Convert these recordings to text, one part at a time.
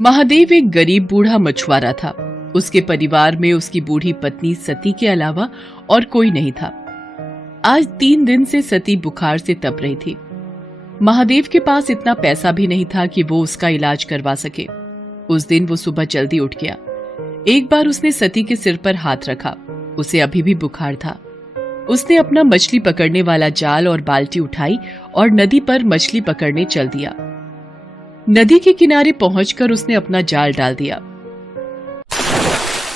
महादेव एक गरीब बूढ़ा मछुआरा था। उसके परिवार में उसकी बूढ़ी पत्नी सती के अलावा और कोई नहीं था। आज 3 दिन से सती बुखार से तप रही थी। महादेव के पास इतना पैसा भी नहीं था कि वो उसका इलाज करवा सके। उस दिन वो सुबह जल्दी उठ गया। एक बार उसने सती के सिर पर हाथ रखा। उसे अभी भी बुखार था। उसने अपना मछली पकड़ने वाला जाल और बाल्टी उठाई और नदी पर मछली पकड़ने चल दिया। नदी के किनारे पहुंचकर उसने अपना जाल डाल दिया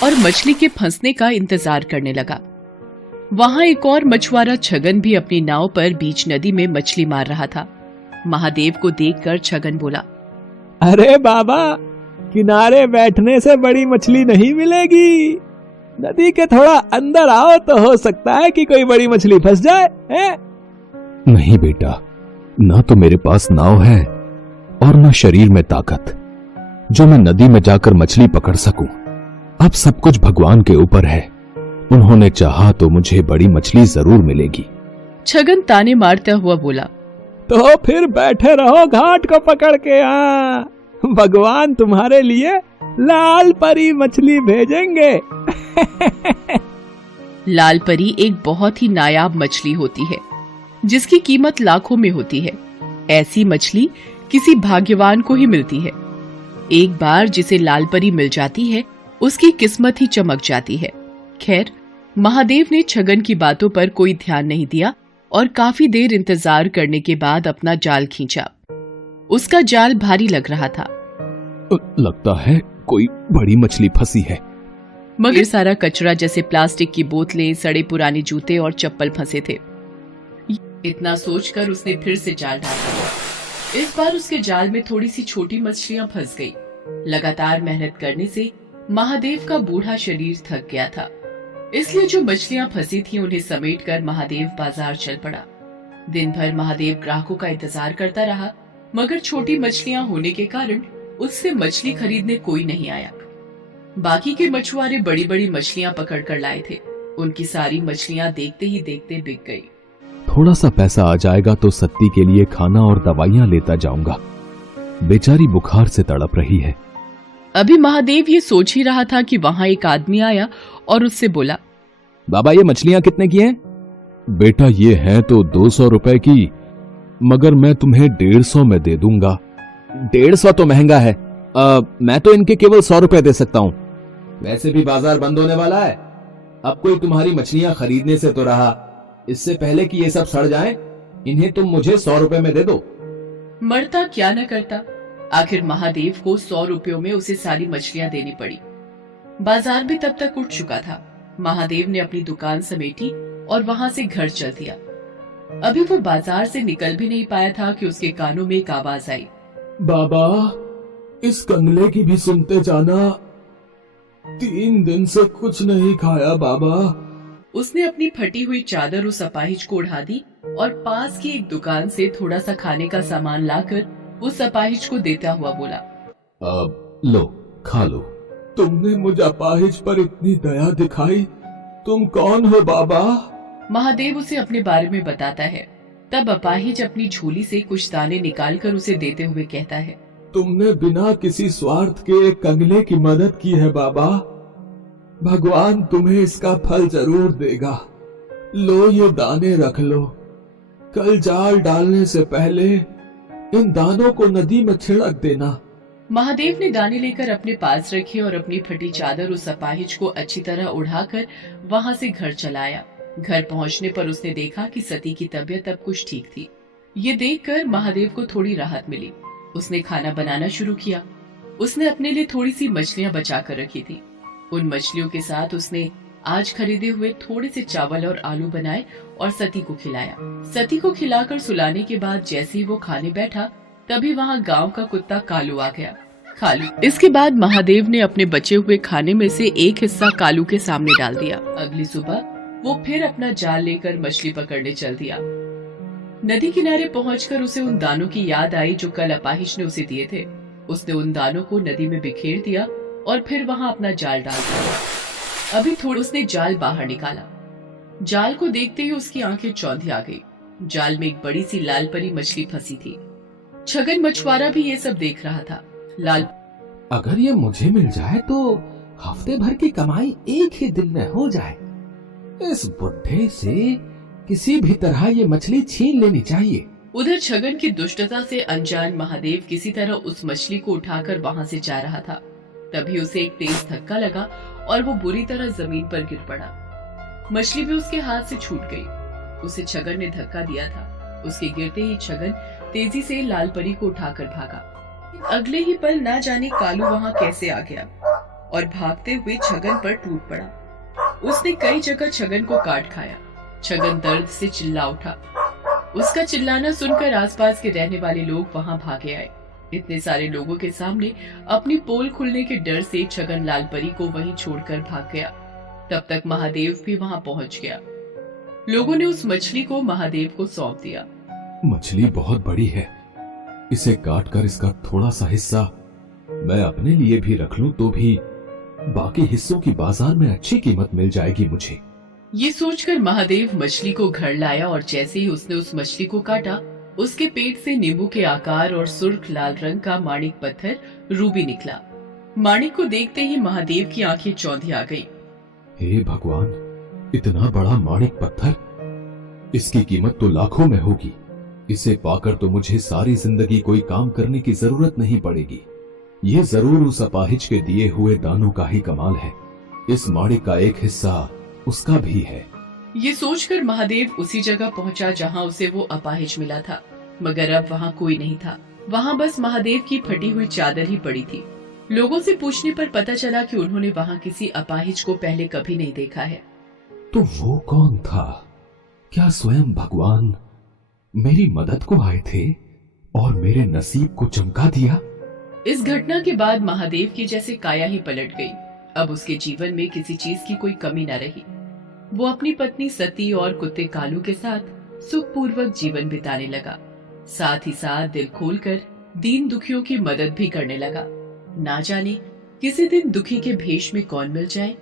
और मछली के फंसने का इंतजार करने लगा। वहां एक और मछुआरा छगन भी अपनी नाव पर बीच नदी में मछली मार रहा था। महादेव को देखकर छगन बोला, अरे बाबा, किनारे बैठने से बड़ी मछली नहीं मिलेगी। नदी के थोड़ा अंदर आओ तो हो सकता है कि कोई बड़ी मछली फंस जाए है? नहीं बेटा, ना तो मेरे पास नाव है और न शरीर में ताकत जो मैं नदी में जाकर मछली पकड़ सकूं। अब सब कुछ भगवान के ऊपर है। उन्होंने चाहा तो मुझे बड़ी मछली जरूर मिलेगी। छगन ताने मारता हुआ बोला, तो फिर बैठे रहो घाट को पकड़ के। भगवान तुम्हारे लिए लाल परी मछली भेजेंगे। लाल परी एक बहुत ही नायाब मछली होती है जिसकी कीमत लाखों में होती है। ऐसी मछली किसी भाग्यवान को ही मिलती है। एक बार जिसे लाल परी मिल जाती है उसकी किस्मत ही चमक जाती है। खैर, महादेव ने छगन की बातों पर कोई ध्यान नहीं दिया और काफी देर इंतजार करने के बाद अपना जाल खींचा। उसका जाल भारी लग रहा था। लगता है कोई बड़ी मछली फंसी है। मगर सारा कचरा जैसे प्लास्टिक की बोतलें, सड़े पुराने जूते और चप्पल फंसे थे। इतना सोचकर उसने फिर से जाल डाला। इस बार उसके जाल में थोड़ी सी छोटी मछलियां फंस गई। लगातार मेहनत करने से महादेव का बूढ़ा शरीर थक गया था, इसलिए जो मछलियां फंसी थीं उन्हें समेटकर महादेव बाजार चल पड़ा। दिन भर महादेव ग्राहकों का इंतजार करता रहा, मगर छोटी मछलियां होने के कारण उससे मछली खरीदने कोई नहीं आया। बाकी के मछुआरे बड़ी बड़ी मछलियां पकड़ कर लाए थे। उनकी सारी मछलियां देखते ही देखते बिक गई। थोड़ा सा पैसा आ जाएगा तो सत्ती के लिए खाना और दवाइयां लेता जाऊंगा। बेचारी बुखार से तड़प रही है। अभी महादेव ये सोच ही रहा था कि वहां एक आदमी आया और उससे बोला, बाबा, ये मछलियां कितने की हैं? बेटा, ये हैं तो 200 रुपए की, मगर मैं तुम्हें 150 में दे दूंगा। 150 तो महंगा है। मैं तो इनके केवल 100 रुपए दे सकता हूँ। वैसे भी बाजार बंद होने वाला है। अब कोई तुम्हारी मछलियां खरीदने से तो रहा। इससे पहले कि ये सब सड़ जाएं, इन्हें तुम मुझे 100 रुपए में दे दो। मरता क्या न करता। आखिर महादेव को 100 रुपयों में उसे सारी मछलियां देनी पड़ी। बाजार भी तब तक उठ चुका था। महादेव ने अपनी दुकान समेटी और वहां से घर चल दिया। अभी वो बाजार से निकल भी नहीं पाया था कि उसके कानों में एक आवाज आई, बाबा, इस कंगले की भी सुनते जाना। 3 दिन से कुछ नहीं खाया बाबा। उसने अपनी फटी हुई चादर उस अपाहिज को उड़ा दी और पास की एक दुकान से थोड़ा सा खाने का सामान लाकर उस अपाहिज को देता हुआ बोला, अब लो, खा लो। तुमने मुझ अपाहिज पर इतनी दया दिखाई। तुम कौन हो बाबा? महादेव उसे अपने बारे में बताता है। तब अपाहिज अपनी झोली से कुछ दाने निकालकर उसे देते हुए कहता है, तुमने बिना किसी स्वार्थ के एक कंगले की मदद की है बाबा। भगवान तुम्हें इसका फल जरूर देगा। लो, ये दाने रख लो। कल जाल डालने से पहले इन दानों को नदी में छिड़क देना। महादेव ने दाने लेकर अपने पास रखे और अपनी फटी चादर उस अपाहिज को अच्छी तरह उड़ाकर वहां से घर चलाया। घर पहुंचने पर उसने देखा कि सती की तबीयत अब कुछ ठीक थी। ये देखकर महादेव को थोड़ी राहत मिली। उसने खाना बनाना शुरू किया। उसने अपने लिए थोड़ी सी मछलियां बचा कर रखी थी। उन मछलियों के साथ उसने आज खरीदे हुए थोड़े से चावल और आलू बनाए और सती को खिलाया। सती को खिलाकर सुलाने के बाद जैसे ही वो खाने बैठा, तभी वहाँ गांव का कुत्ता कालू आ गया। कालू। इसके बाद महादेव ने अपने बचे हुए खाने में से एक हिस्सा कालू के सामने डाल दिया। अगली सुबह वो फिर अपना जाल लेकर मछली पकड़ने चल दिया। नदी किनारे पहुंचकर उसे उन दानों की याद आई जो कल अपाहिज ने उसे दिए थे। उसने उन दानों को नदी में बिखेर दिया और फिर वहां अपना जाल डाल दिया। अभी थोड़ा उसने जाल बाहर निकाला। जाल को देखते ही उसकी आंखें चौंधी आ गई। जाल में एक बड़ी सी लाल परी मछली फंसी थी। छगन मछुआरा भी ये सब देख रहा था। लाल अगर ये मुझे मिल जाए तो हफ्ते भर की कमाई एक ही दिन में हो जाए। इस बुढ़े से किसी भी तरह ये मछली छीन लेनी चाहिए। उधर छगन की दुष्टता से अनजान महादेव किसी तरह उस मछली को उठाकर वहां से जा रहा था। तभी उसे एक तेज धक्का लगा और वो बुरी तरह जमीन पर गिर पड़ा। मछली भी उसके हाथ से छूट गई। उसे छगन ने धक्का दिया था। उसके गिरते ही छगन तेजी से लाल परी को उठाकर भागा। अगले ही पल ना जाने कालू वहां कैसे आ गया और भागते हुए छगन पर टूट पड़ा। उसने कई जगह छगन को काट खाया। छगन दर्द से चिल्ला उठा। उसका चिल्लाना सुनकर आसपास के रहने वाले लोग वहां भागे आए। इतने सारे लोगों के सामने अपनी पोल खुलने के डर से छगन लाल परी को वहीं छोड़कर भाग गया। तब तक महादेव भी वहां पहुंच गया। लोगों ने उस मछली को महादेव को सौंप दिया। मछली बहुत बड़ी है, इसे काटकर इसका थोड़ा सा हिस्सा मैं अपने लिए भी रख लूं तो भी बाकी हिस्सों की बाजार में अच्छी कीमत मिल जाएगी मुझे। ये सोचकर महादेव मछली को घर लाया और जैसे ही उसने उस मछली को काटा, उसके पेट से नींबू के आकार और सुर्ख लाल रंग का माणिक पत्थर रूबी निकला। माणिक को देखते ही महादेव की आंखें चौंधी आ गई। हे भगवान, इतना बड़ा माणिक पत्थर, इसकी कीमत तो लाखों में होगी। इसे पाकर तो मुझे सारी जिंदगी कोई काम करने की जरूरत नहीं पड़ेगी। ये जरूर उस अपाहिज के दिए हुए दानों का ही कमाल है। इस माणिक का एक हिस्सा उसका भी है। ये सोचकर महादेव उसी जगह पहुंचा जहां उसे वो अपाहिज मिला था, मगर अब वहां कोई नहीं था। वहां बस महादेव की फटी हुई चादर ही पड़ी थी। लोगों से पूछने पर पता चला कि उन्होंने वहां किसी अपाहिज को पहले कभी नहीं देखा है। तो वो कौन था? क्या स्वयं भगवान मेरी मदद को आए थे और मेरे नसीब को चमका दिया? इस घटना के बाद महादेव की जैसे काया ही पलट गई। अब उसके जीवन में किसी चीज की कोई कमी न रही। वो अपनी पत्नी सती और कुत्ते कालू के साथ सुखपूर्वक जीवन बिताने लगा। साथ ही साथ दिल खोलकर दीन दुखियों की मदद भी करने लगा। ना जाने किसी दिन दुखी के भेष में कौन मिल जाए।